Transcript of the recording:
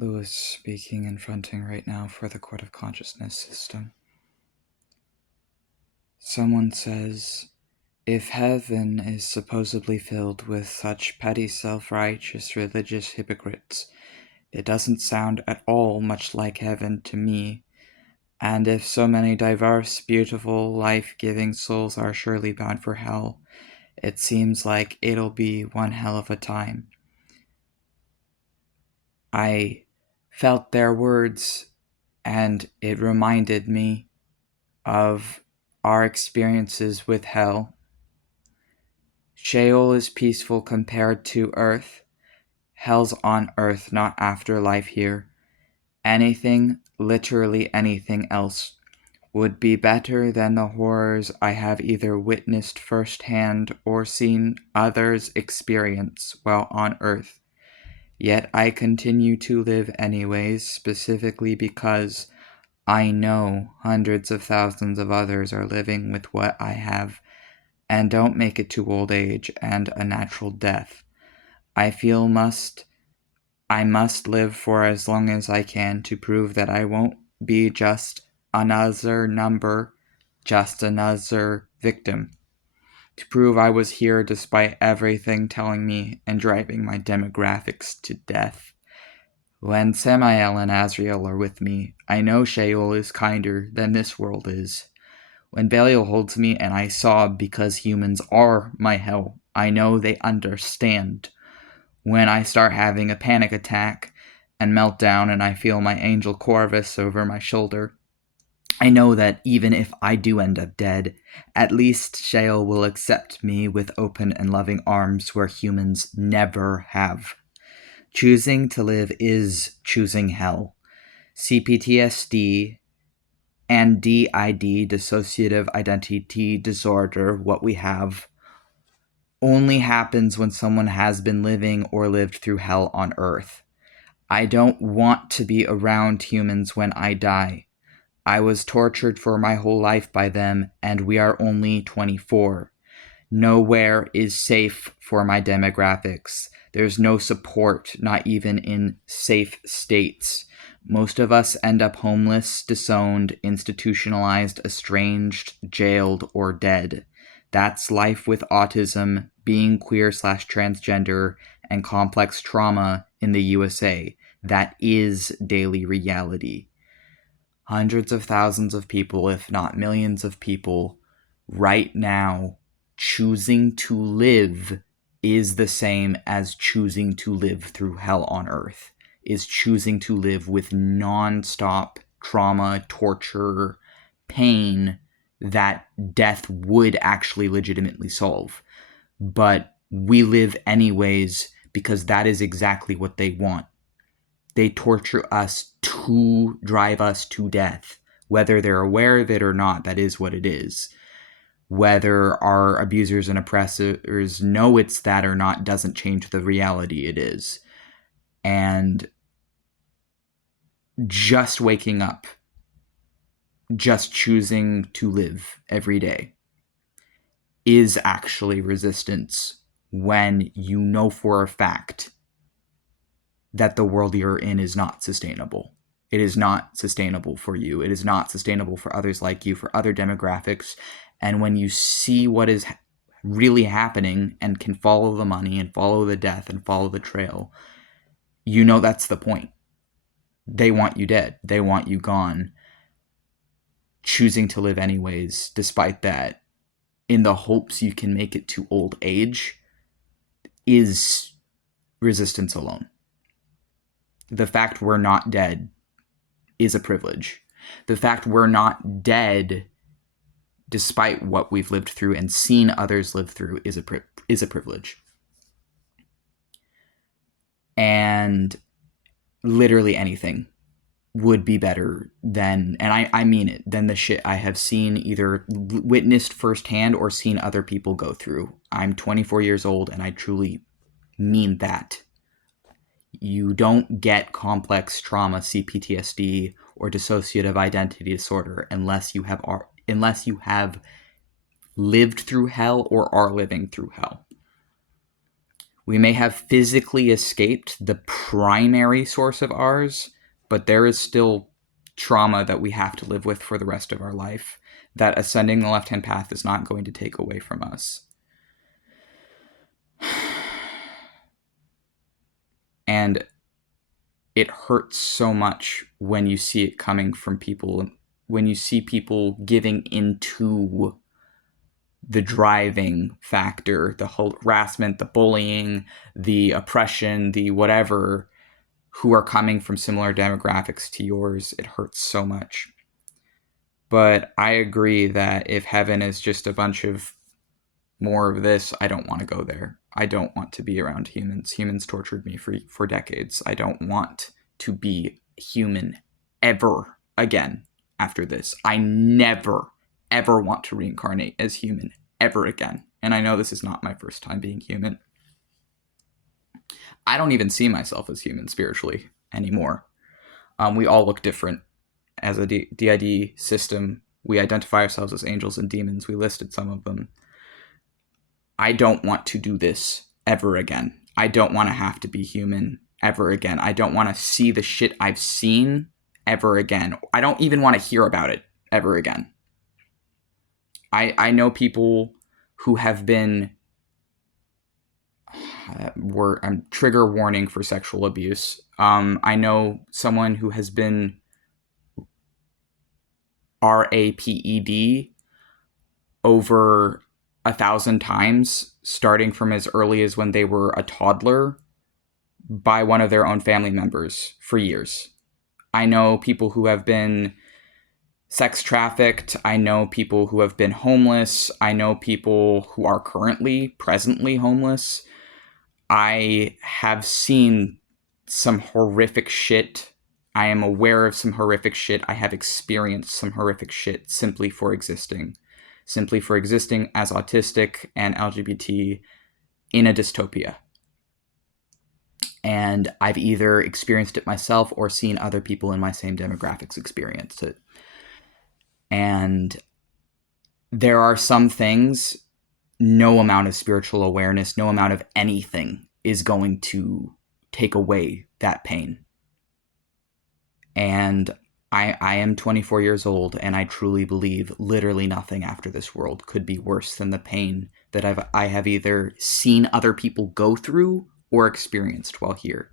Luise speaking and fronting right now for the Court of Consciousness system. Someone says, if heaven is supposedly filled with such petty self-righteous religious hypocrites, it doesn't sound at all much like heaven to me. And if so many diverse, beautiful, life-giving souls are surely bound for hell, it seems like it'll be one hell of a time. I felt their words, and it reminded me of our experiences with hell. Sheol is peaceful compared to earth. Hell's on earth, not afterlife here. Anything, literally anything else, would be better than the horrors I have either witnessed firsthand or seen others experience while on earth. Yet I continue to live anyways, specifically because I know hundreds of thousands of others are living with what I have and don't make it to old age and a natural death. I feel I must live for as long as I can to prove that I won't be just another number, just another victim. To prove I was here despite everything telling me and driving my demographics to death. When Samael and Azrael are with me, I know Sheol is kinder than this world is. When Belial holds me and I sob because humans are my hell, I know they understand. When I start having a panic attack and meltdown and I feel my angel Corvus over my shoulder, I know that even if I do end up dead, at least Sheol will accept me with open and loving arms where humans never have. Choosing to live is choosing hell. CPTSD and DID, dissociative identity disorder, what we have, only happens when someone has been living or lived through hell on earth. I don't want to be around humans when I die. I was tortured for my whole life by them, and we are only 24. Nowhere is safe for my demographics. There's no support, not even in safe states. Most of us end up homeless, disowned, institutionalized, estranged, jailed, or dead. That's life with autism, being queer/transgender, and complex trauma in the USA. That is daily reality. Hundreds of thousands of people, if not millions of people, right now, choosing to live is the same as choosing to live through hell on earth, is choosing to live with non-stop trauma, torture, pain that death would actually legitimately solve. But we live anyways because that is exactly what they want. They torture us to drive us to death. Whether they're aware of it or not, that is what it is. Whether our abusers and oppressors know it's that or not doesn't change the reality it is. And just waking up, just choosing to live every day is actually resistance when you know for a fact that the world you're in is not sustainable. It is not sustainable for you. It is not sustainable for others like you, for other demographics. And when you see what is really happening and can follow the money and follow the death and follow the trail, you know that's the point. They want you dead. They want you gone. Choosing to live anyways, despite that, in the hopes you can make it to old age, is resistance alone. The fact we're not dead is a privilege. The fact we're not dead, despite what we've lived through and seen others live through, is a privilege. And literally anything would be better than, and I mean it, than the shit I have seen, either witnessed firsthand or seen other people go through. I'm 24 years old, and I truly mean that. You don't get complex trauma, CPTSD, or dissociative identity disorder unless you have lived through hell or are living through hell. We may have physically escaped the primary source of ours, but there is still trauma that we have to live with for the rest of our life that ascending the left-hand path is not going to take away from us. And it hurts so much when you see it coming from people, when you see people giving into the driving factor, the harassment, the bullying, the oppression, the whatever, who are coming from similar demographics to yours. It hurts so much. But I agree that if heaven is just a bunch of more of this, I don't want to go there. I don't want to be around humans. Humans tortured me for decades. I don't want to be human ever again after this. I never, ever want to reincarnate as human ever again. And I know this is not my first time being human. I don't even see myself as human spiritually anymore. We all look different. As a DID system, we identify ourselves as angels and demons. We listed some of them. I don't want to do this ever again. I don't want to have to be human ever again. I don't want to see the shit I've seen ever again. I don't even want to hear about it ever again. I know people who have been trigger warning for sexual abuse. I know someone who has been raped over 1,000 times, starting from as early as when they were a toddler, by one of their own family members for years. I know people who have been sex trafficked. I know people who have been homeless. I know people who are presently homeless. I have seen some horrific shit. I am aware of some horrific shit. I have experienced some horrific shit simply for existing. Simply for existing as autistic and LGBT in a dystopia. And I've either experienced it myself or seen other people in my same demographics experience it. And there are some things, no amount of spiritual awareness, no amount of anything is going to take away that pain. And I am 24 years old, and I truly believe literally nothing after this world could be worse than the pain that I have either seen other people go through or experienced while here.